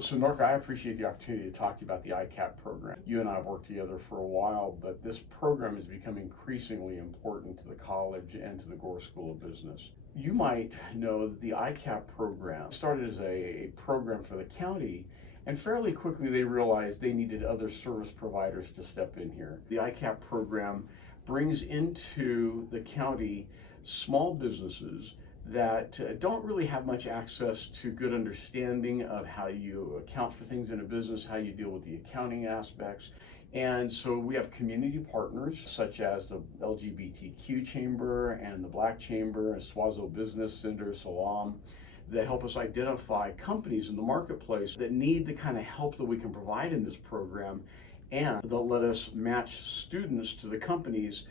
So Norka, I appreciate the opportunity to talk to you about the EICAP program. You and I have worked together for a while, but this program has become increasingly important to the college and to the Gore School of Business. You might know that the EICAP program started as a program for the county, and fairly quickly they realized they needed other service providers to step in here. The EICAP program brings into the county small businesses that don't really have much access to good understanding of how you account for things in a business, how you deal with the accounting aspects. And so we have community partners such as the LGBTQ Chamber and the Black Chamber and Swazo Business Center, Salam, that help us identify companies in the marketplace that need the kind of help that we can provide in this program, and they'll let us match students to the companies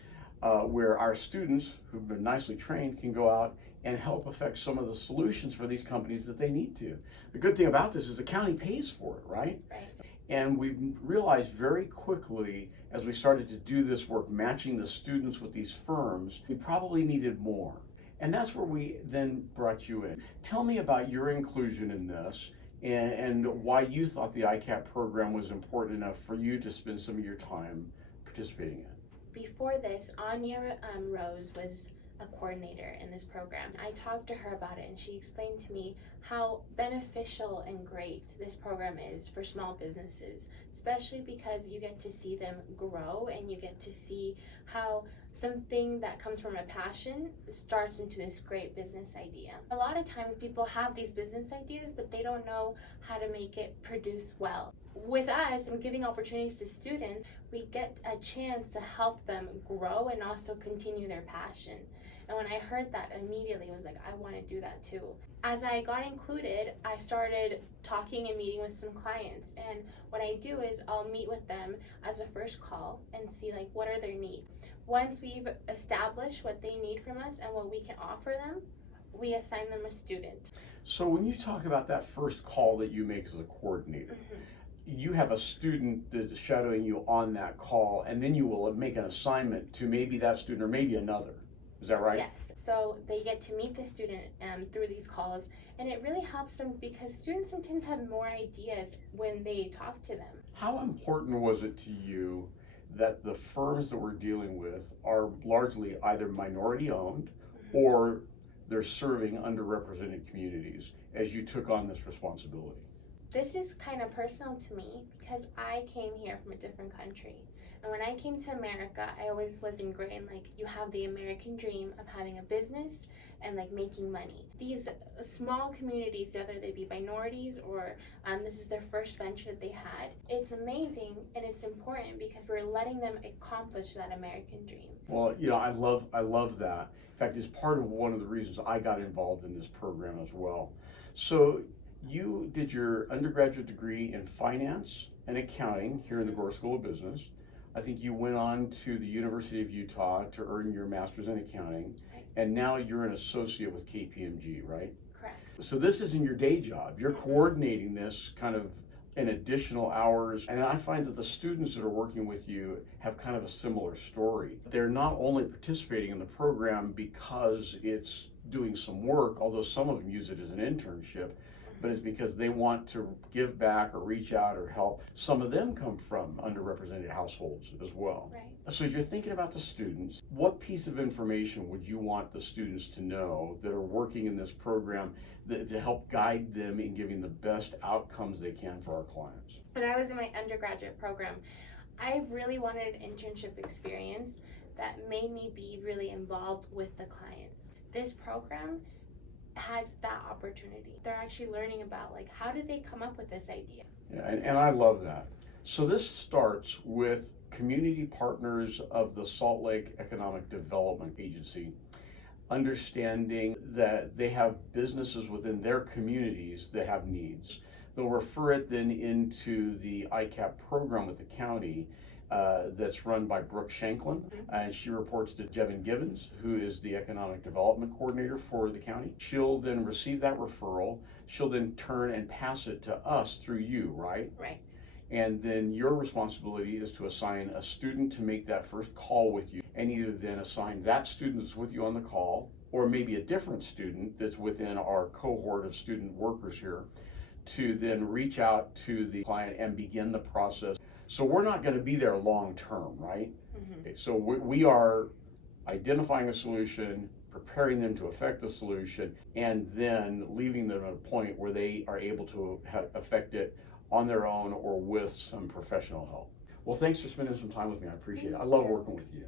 where our students who've been nicely trained can go out and help affect some of the solutions for these companies that they need to. The good thing about this is the county pays for it, right? Right. And we realized very quickly as we started to do this work, matching the students with these firms, we probably needed more. And that's where we then brought you in. Tell me about your inclusion in this and why you thought the EICAP program was important enough for you to spend some of your time participating in. Before this, Anya Rose was a coordinator in this program. I talked to her about it and she explained to me how beneficial and great this program is for small businesses, especially because you get to see them grow and you get to see how something that comes from a passion starts into this great business idea. A lot of times people have these business ideas, but they don't know how to make it produce well. With us and giving opportunities to students, we get a chance to help them grow and also continue their passion. And when I heard that, immediately I was like, I want to do that too. As I got included, I started talking and meeting with some clients. And what I do is I'll meet with them as a first call and see like what are their needs. Once we've established what they need from us and what we can offer them, we assign them a student. So when you talk about that first call that you make as a coordinator, you have a student that is shadowing you on that call, and then you will make an assignment to maybe that student or maybe another. Is that right? Yes. So they get to meet the student through these calls, and it really helps them because students sometimes have more ideas when they talk to them. How important was it to you that the firms that we're dealing with are largely either minority owned or they're serving underrepresented communities as you took on this responsibility? This is kind of personal to me because I came here from a different country. And when I came to America, I always was ingrained, like, you have the American dream of having a business and like making money. These small communities, whether they be minorities or this is their first venture that they had, it's amazing and it's important because we're letting them accomplish that American dream. Well, you know, I love that. In fact, it's part of one of the reasons I got involved in this program as well. So you did your undergraduate degree in finance and accounting here in the Gore School of Business. I think you went on to the University of Utah to earn your master's in accounting, and now you're an associate with KPMG, right? Correct. So this isn't your day job. You're coordinating this kind of in additional hours, and I find that the students that are working with you have kind of a similar story. They're not only participating in the program because it's doing some work, although some of them use it as an internship, but it's because they want to give back or reach out or help. Some of them come from underrepresented households as well. Right. So as you're thinking about the students, what piece of information would you want the students to know that are working in this program to help guide them in giving the best outcomes they can for our clients? When I was in my undergraduate program, I really wanted an internship experience that made me be really involved with the clients. This program has that opportunity. They're actually learning about like how did they come up with this idea. Yeah, and I love that. So this starts with community partners of the Salt Lake Economic Development Agency understanding that they have businesses within their communities that have needs. They'll refer it then into the EICAP program with the county that's run by Brooke Shanklin, and she reports to Jevin Gibbons, who is the Economic Development Coordinator for the county. She'll then receive that referral. She'll then turn and pass it to us through you, right? Right. And then your responsibility is to assign a student to make that first call with you, and either then assign that student that's with you on the call, or maybe a different student that's within our cohort of student workers here, to then reach out to the client and begin the process. So we're not going to be there long term, right? Okay, so we are identifying a solution, preparing them to affect the solution, and then leaving them at a point where they are able to affect it on their own or with some professional help. Well, thanks for spending some time with me. I appreciate it. I love working with you.